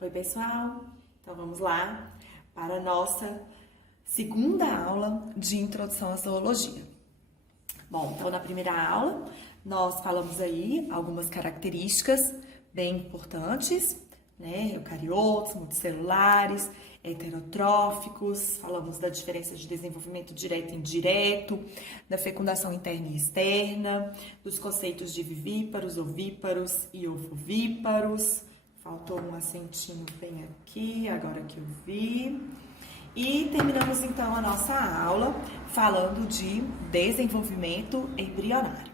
Oi, pessoal! Então vamos lá para a nossa segunda aula de introdução à zoologia. Bom, então na primeira aula nós falamos aí algumas características bem importantes, né? Eucariotos, multicelulares, heterotróficos, falamos da diferença de desenvolvimento direto e indireto, da fecundação interna e externa, dos conceitos de vivíparos, ovíparos e ovovíparos. Faltou um acentinho bem aqui, agora que eu vi. E terminamos então a nossa aula falando de desenvolvimento embrionário.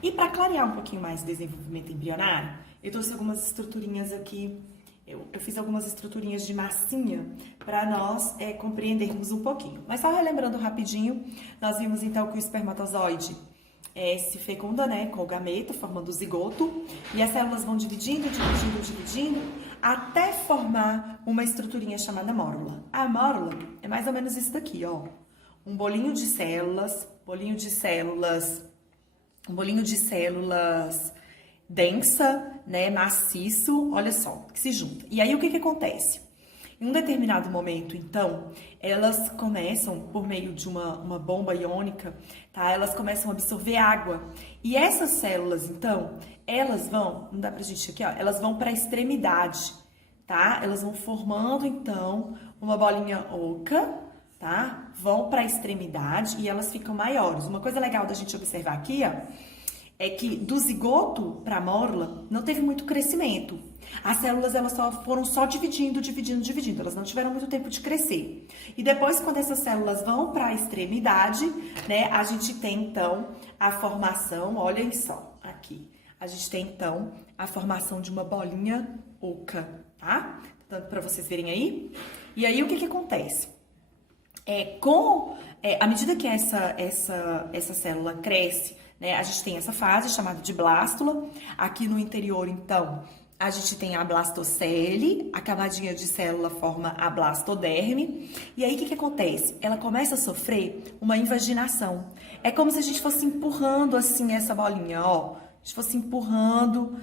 E para clarear um pouquinho mais o desenvolvimento embrionário, eu trouxe algumas estruturinhas aqui. Eu fiz algumas estruturinhas de massinha para nós compreendermos um pouquinho. Mas só relembrando rapidinho, nós vimos então que o espermatozoide se fecunda, né, com o gameto, formando o zigoto, e as células vão dividindo, até formar uma estruturinha chamada mórula. A mórula é mais ou menos isso daqui, ó. Um bolinho de células densa, né, maciço, olha só, que se junta. E aí o que acontece? Em um determinado momento, então, elas começam, por meio de uma bomba iônica, tá? Elas começam a absorver água. E essas células, então, elas vão, não dá pra gente aqui, ó, elas vão para a extremidade, tá? Elas vão formando, então, uma bolinha oca, tá? Vão para a extremidade e elas ficam maiores. Uma coisa legal da gente observar aqui, ó, é que do zigoto para a mórula não teve muito crescimento. As células elas foram só dividindo, elas não tiveram muito tempo de crescer. E depois, quando essas células vão para a extremidade, né, a gente tem então a formação, olhem só, aqui. A gente tem então a formação de uma bolinha oca, tá? Tanto para vocês verem aí. E aí o que acontece? À medida que essa célula cresce, né, a gente tem essa fase chamada de blástula. Aqui no interior, então, a gente tem a blastocele, a camadinha de célula forma a blastoderme. E aí, o que acontece? Ela começa a sofrer uma invaginação. É como se a gente fosse empurrando, assim, essa bolinha, ó. A gente fosse empurrando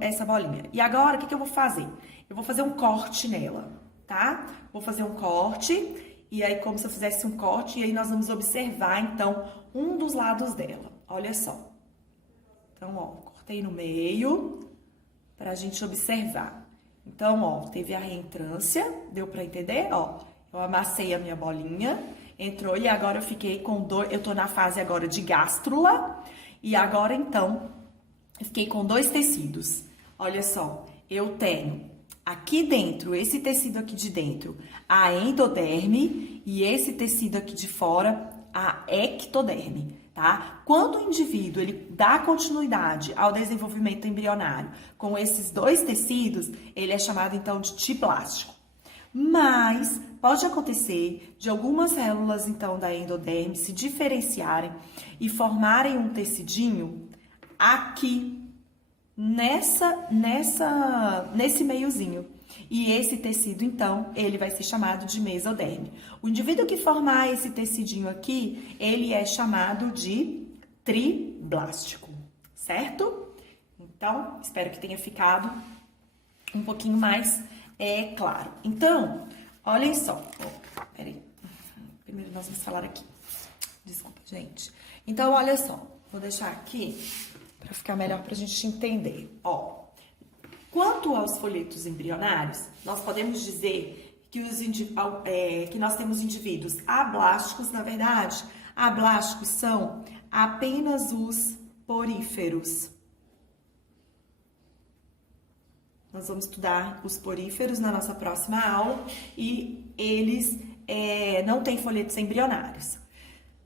essa bolinha. E agora, o que eu vou fazer? Eu vou fazer um corte nela, tá? Vou fazer um corte. E aí, como se eu fizesse um corte, e aí nós vamos observar, então, um dos lados dela. Olha só. Então, ó, cortei no meio pra gente observar. Então, ó, teve a reentrância, deu pra entender? Ó, eu amassei a minha bolinha, entrou e agora eu fiquei com eu tô na fase agora de gástrula, e agora, então, eu fiquei com dois tecidos. Olha só, eu tenho aqui dentro, esse tecido aqui de dentro, a endoderme, e esse tecido aqui de fora, a ectoderme, tá? Quando o indivíduo ele dá continuidade ao desenvolvimento embrionário com esses dois tecidos, ele é chamado então de diplástico. Mas pode acontecer de algumas células então da endoderme se diferenciarem e formarem um tecidinho aqui nesse meiozinho. E esse tecido, então, ele vai ser chamado de mesoderme. O indivíduo que formar esse tecidinho aqui, ele é chamado de triblástico, certo? Então, espero que tenha ficado um pouquinho mais claro. Então, olhem só. Peraí. Primeiro nós vamos falar aqui. Desculpa, gente. Então, olha só. Vou deixar aqui para ficar melhor para a gente entender. Ó, quanto aos folhetos embrionários, nós podemos dizer que nós temos indivíduos ablásticos. Na verdade, ablásticos são apenas os poríferos. Nós vamos estudar os poríferos na nossa próxima aula e eles não têm folhetos embrionários.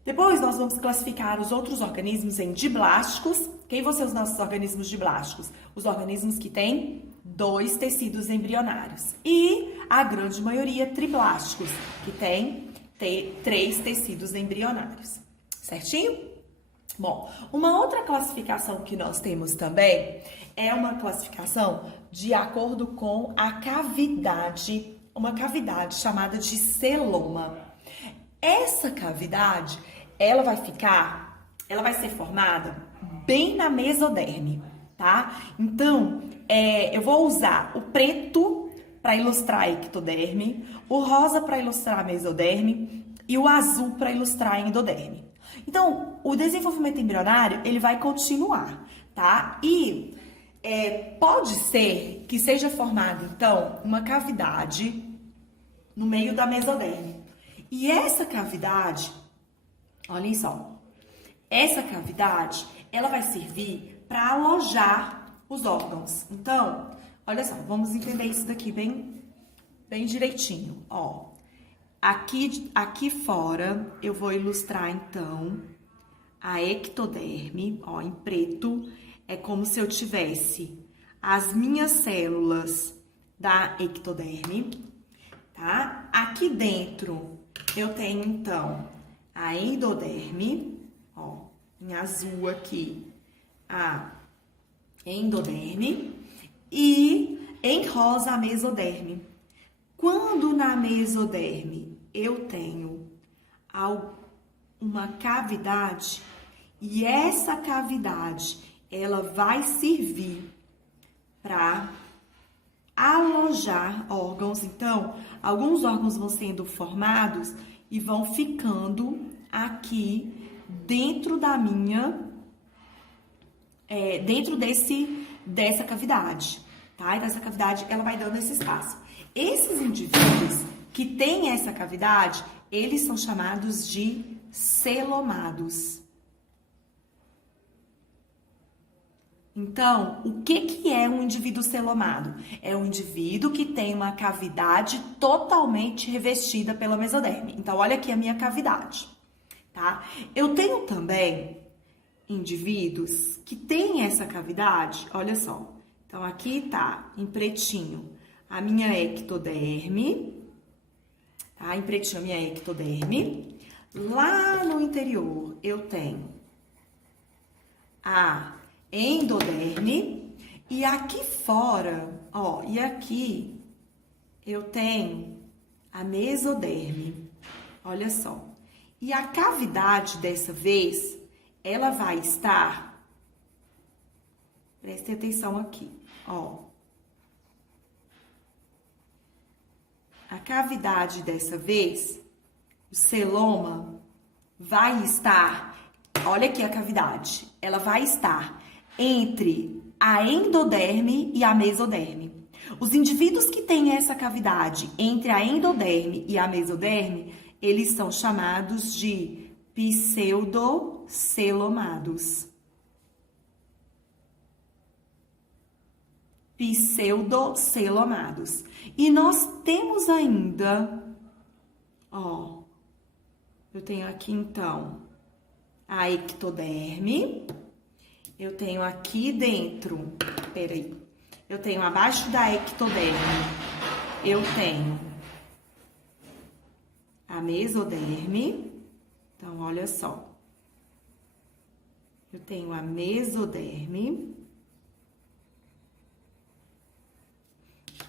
Depois, nós vamos classificar os outros organismos em diblásticos. Quem vão ser os nossos organismos diblásticos? Os organismos que têm dois tecidos embrionários. E a grande maioria triblásticos, que tem três tecidos embrionários. Certinho? Bom, uma outra classificação que nós temos também é uma classificação de acordo com a cavidade, uma cavidade chamada de celoma. Essa cavidade, ela vai ser formada bem na mesoderme, tá? Então, eu vou usar o preto para ilustrar a ectoderme, o rosa para ilustrar a mesoderme e o azul para ilustrar a endoderme. Então, o desenvolvimento embrionário, ele vai continuar, tá? E pode ser que seja formada, então, uma cavidade no meio da mesoderme. E essa cavidade, olhem só, essa cavidade, ela vai servir para alojar os órgãos. Então, olha só, vamos entender isso daqui bem direitinho, ó. Aqui fora, eu vou ilustrar, então, a ectoderme, ó, em preto. É como se eu tivesse as minhas células da ectoderme, tá? Aqui dentro, eu tenho, então, a endoderme, ó, em azul aqui, a endoderme, e em rosa, a mesoderme. Quando na mesoderme eu tenho uma cavidade, e essa cavidade ela vai servir para alojar órgãos. Então, alguns órgãos vão sendo formados e vão ficando aqui dentro da dentro dessa cavidade, tá? E dessa cavidade ela vai dando esse espaço. Esses indivíduos que têm essa cavidade, eles são chamados de celomados. Então, o que é um indivíduo celomado? É um indivíduo que tem uma cavidade totalmente revestida pela mesoderme. Então, olha aqui a minha cavidade, tá? Eu tenho também indivíduos que têm essa cavidade, olha só. Então, aqui tá em pretinho a minha ectoderme, tá? Em pretinho a minha ectoderme. Lá no interior eu tenho a endoderme e aqui fora, ó, e aqui eu tenho a mesoderme. Olha só. E a cavidade dessa vez, ela vai estar, preste atenção aqui, ó. A cavidade dessa vez, o celoma, vai estar, olha aqui a cavidade, ela vai estar entre a endoderme e a mesoderme. Os indivíduos que têm essa cavidade entre a endoderme e a mesoderme, eles são chamados de pseudocelomados. Pseudocelomados. E nós temos ainda, ó, eu tenho aqui então a ectoderme, eu tenho aqui dentro, peraí, eu tenho abaixo da ectoderme, eu tenho a mesoderme, então olha só, eu tenho a mesoderme,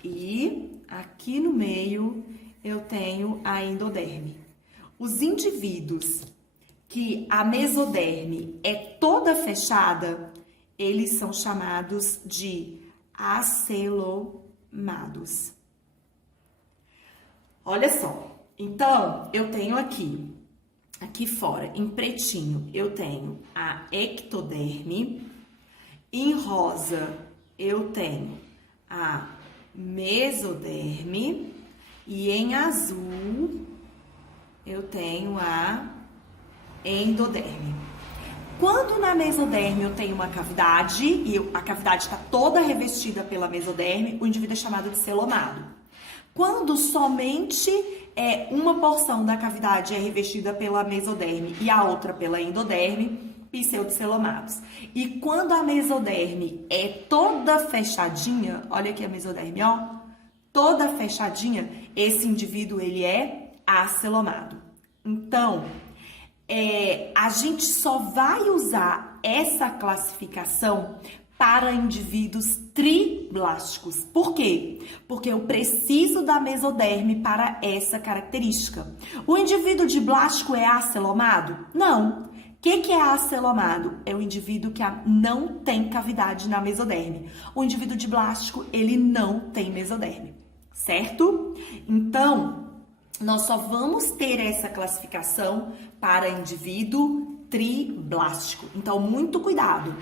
e aqui no meio eu tenho a endoderme. Os indivíduos que a mesoderme é toda fechada, eles são chamados de acelomados. Olha só, então eu tenho aqui fora, em pretinho, eu tenho a ectoderme, em rosa eu tenho a mesoderme e em azul eu tenho a endoderme. Quando na mesoderme eu tenho uma cavidade e a cavidade está toda revestida pela mesoderme, o indivíduo é chamado de celomado. Quando somente uma porção da cavidade é revestida pela mesoderme e a outra pela endoderme, pseudocelomados. E quando a mesoderme é toda fechadinha, olha aqui a mesoderme, ó, toda fechadinha, esse indivíduo ele é acelomado. Então, a gente só vai usar essa classificação para indivíduos triblásticos. Por quê? Porque eu preciso da mesoderme para essa característica. O indivíduo diblástico é acelomado? Não. Que é acelomado? É o indivíduo que não tem cavidade na mesoderme. O indivíduo diblástico, ele não tem mesoderme, certo? Então, nós só vamos ter essa classificação para indivíduo triblástico. Então, muito cuidado.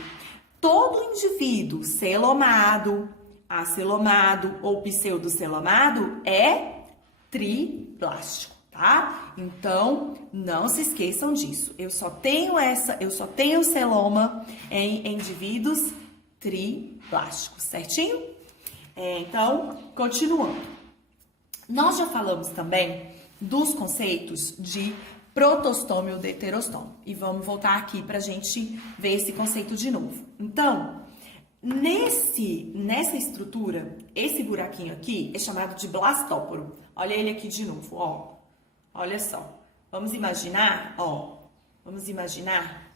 Todo indivíduo celomado, acelomado ou pseudocelomado é triblástico, tá? Então, não se esqueçam disso. Eu só tenho celoma em indivíduos triblásticos, certinho? Então, continuando. Nós já falamos também dos conceitos de protostômio e deuterostômio. E vamos voltar aqui para a gente ver esse conceito de novo. Então, nessa estrutura, esse buraquinho aqui é chamado de blastóporo. Olha ele aqui de novo, ó. Olha só. Vamos imaginar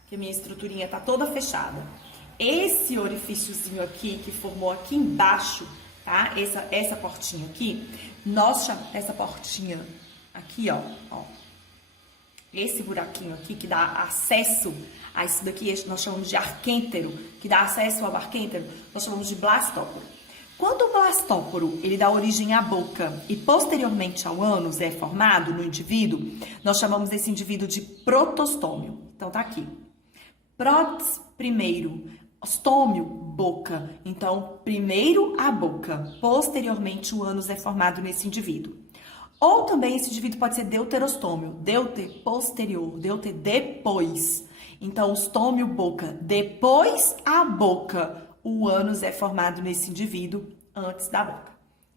que a minha estruturinha tá toda fechada. Esse orifíciozinho aqui que formou aqui embaixo, tá? Essa portinha aqui, essa portinha aqui, ó. Esse buraquinho aqui que dá acesso a isso daqui, nós chamamos de arquêntero, que dá acesso ao arquêntero, nós chamamos de blastóporo. Quando o blastóporo, ele dá origem à boca e posteriormente ao ânus é formado no indivíduo, nós chamamos esse indivíduo de protostômio. Então tá aqui. Prots, primeiro, ostômio, boca. Então, primeiro a boca, posteriormente o ânus é formado nesse indivíduo. Ou também esse indivíduo pode ser deuterostômio, deute posterior, deute depois. Então, ostômio, boca, depois a boca, o ânus é formado nesse indivíduo antes da boca,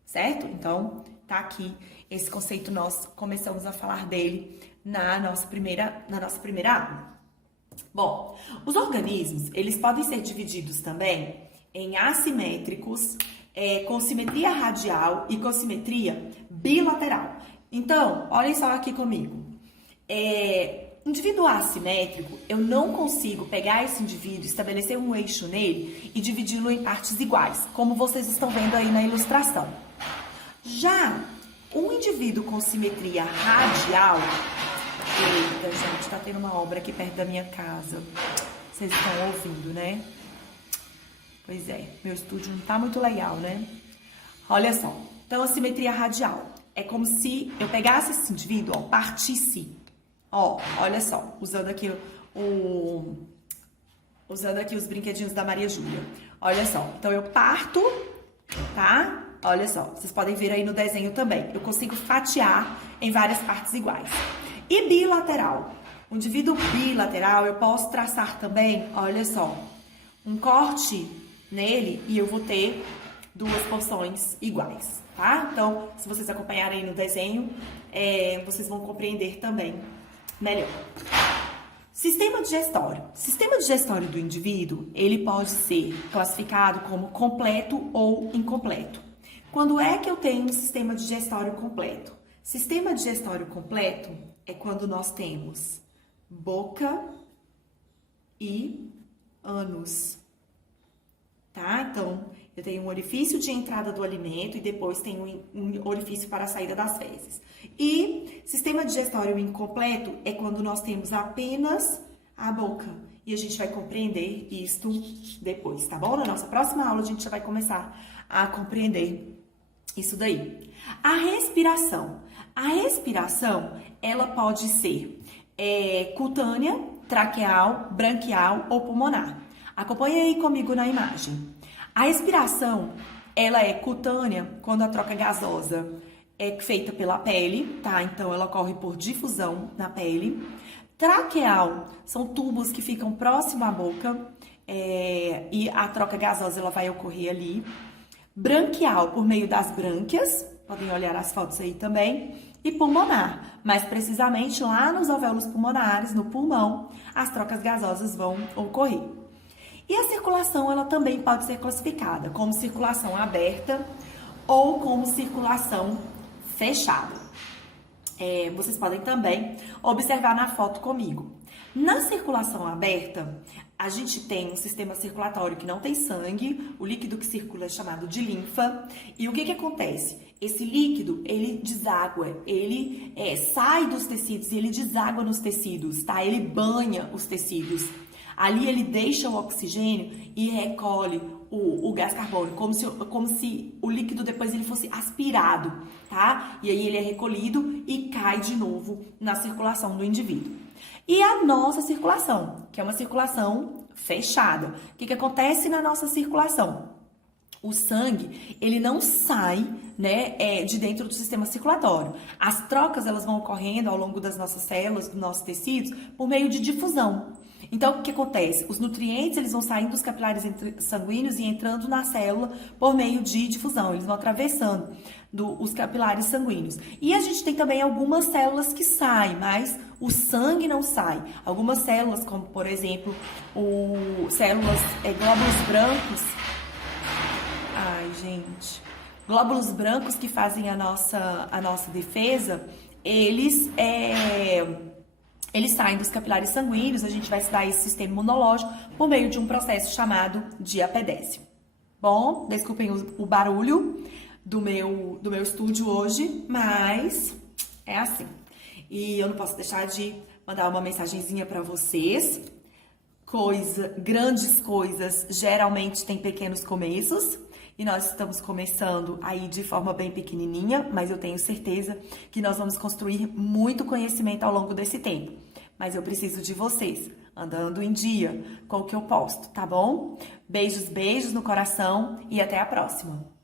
certo? Então, tá aqui esse conceito, nós começamos a falar dele na nossa primeira aula. Bom, os organismos, eles podem ser divididos também em assimétricos, com simetria radial e com simetria bilateral. Então, olhem só aqui comigo. Indivíduo assimétrico, eu não consigo pegar esse indivíduo, estabelecer um eixo nele e dividi-lo em partes iguais, como vocês estão vendo aí na ilustração. Já um indivíduo com simetria radial... Eita, gente, tá tendo uma obra aqui perto da minha casa. Vocês estão ouvindo, né? Pois é, meu estúdio não tá muito legal, né? Olha só. Então, a simetria radial é como se eu pegasse esse indivíduo, ó, partisse. Ó, olha só, usando aqui os brinquedinhos da Maria Júlia. Olha só, então eu parto, tá? Olha só, vocês podem ver aí no desenho também. Eu consigo fatiar em várias partes iguais. E bilateral. O indivíduo bilateral, eu posso traçar também, olha só, um corte nele e eu vou ter duas porções iguais, tá? Então, se vocês acompanharem no desenho, vocês vão compreender também melhor. Sistema digestório. Sistema digestório do indivíduo, ele pode ser classificado como completo ou incompleto. Quando é que eu tenho um sistema digestório completo? Sistema digestório completo é quando nós temos boca e ânus, tá? Então, eu tenho um orifício de entrada do alimento e depois tenho um orifício para a saída das fezes. E sistema digestório incompleto é quando nós temos apenas a boca. E a gente vai compreender isto depois, tá bom? Na nossa próxima aula a gente já vai começar a compreender isso daí. A respiração. A respiração, ela pode ser cutânea, traqueal, branquial ou pulmonar. Acompanhe aí comigo na imagem. A respiração, ela é cutânea quando a troca gasosa é feita pela pele, tá? Então, ela ocorre por difusão na pele. Traqueal são tubos que ficam próximo à boca e a troca gasosa ela vai ocorrer ali. Branquial, por meio das brânquias, podem olhar as fotos aí também. E pulmonar, mais precisamente lá nos alvéolos pulmonares, no pulmão, as trocas gasosas vão ocorrer. E a circulação, ela também pode ser classificada como circulação aberta ou como circulação fechada. Vocês podem também observar na foto comigo. Na circulação aberta, A gente tem um sistema circulatório que não tem sangue, o líquido que circula é chamado de linfa. E o que acontece? Esse líquido, ele deságua, ele sai dos tecidos e ele deságua nos tecidos, tá? Ele banha os tecidos. Ali ele deixa o oxigênio e recolhe o gás carbônico, como se o líquido depois ele fosse aspirado, tá? E aí ele é recolhido e cai de novo na circulação do indivíduo. E a nossa circulação, que é uma circulação fechada. O que acontece na nossa circulação? O sangue, ele não sai, né, de dentro do sistema circulatório. As trocas, elas vão ocorrendo ao longo das nossas células, dos nossos tecidos, por meio de difusão. Então, o que acontece? Os nutrientes, eles vão saindo dos capilares sanguíneos e entrando na célula por meio de difusão. Eles vão atravessando os capilares sanguíneos. E a gente tem também algumas células que saem, mas o sangue não sai. Algumas células, como por exemplo, células, glóbulos brancos. Ai, gente. Glóbulos brancos que fazem a nossa defesa, eles saem dos capilares sanguíneos, a gente vai estudar esse sistema imunológico por meio de um processo chamado diapedésia. Bom, desculpem o barulho do meu estúdio hoje, mas é assim. E eu não posso deixar de mandar uma mensagenzinha para vocês. Grandes coisas geralmente têm pequenos começos. E nós estamos começando aí de forma bem pequenininha, mas eu tenho certeza que nós vamos construir muito conhecimento ao longo desse tempo. Mas eu preciso de vocês, andando em dia com o que eu posto, tá bom? Beijos, beijos no coração e até a próxima!